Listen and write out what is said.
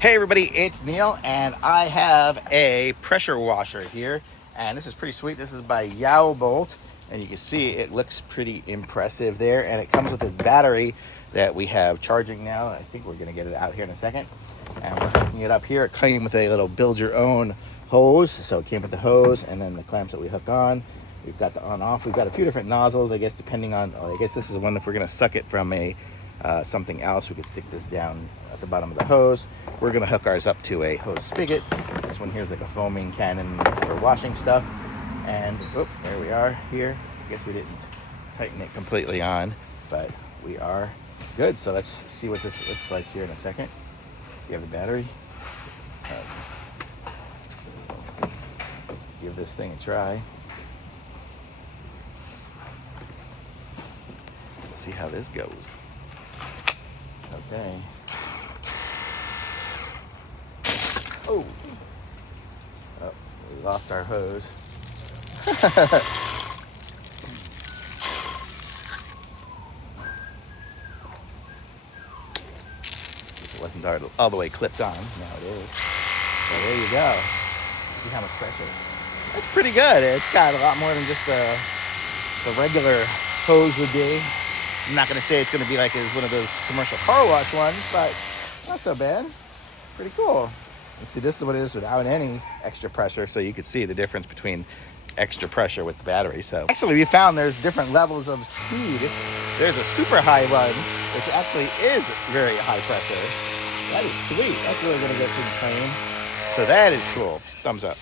Hey everybody, it's Neil, and I have a pressure washer here, and this is pretty sweet. This is by YOWMOFT, and you can see it looks pretty impressive there, and it comes with this battery that we have charging now. I think we're gonna get it out here in a second, and we're hooking it up here. It came with a little build your own hose, so it came with the hose and then the clamps that we hook on. We've got the on off. We've got a few different nozzles, I guess, depending on, I guess this is one if we're gonna suck it from a something else. We could stick this down at the bottom of the hose. We're gonna hook ours up to a hose spigot. This one here is like a foaming cannon for washing stuff. And oh, there we are here. I guess we didn't tighten it completely on, but we are good. So let's see what this looks like here in a second. You have the battery. Let's give this thing a try. Let's see how this goes. Okay. Oh, we lost our hose. It wasn't all the way clipped on. Now it is. So there you go. See how much pressure. That's pretty good. It's got a lot more than just the regular hose would be. I'm not going to say it's going to be like one of those commercial car wash ones, but not so bad. Pretty cool. And see, this is what it is without any extra pressure, so you can see the difference between extra pressure with the battery. So actually, we found there's different levels of speed. There's a super high one, which actually is very high pressure. That is sweet. That's really going to get things clean. So that is cool. Thumbs up.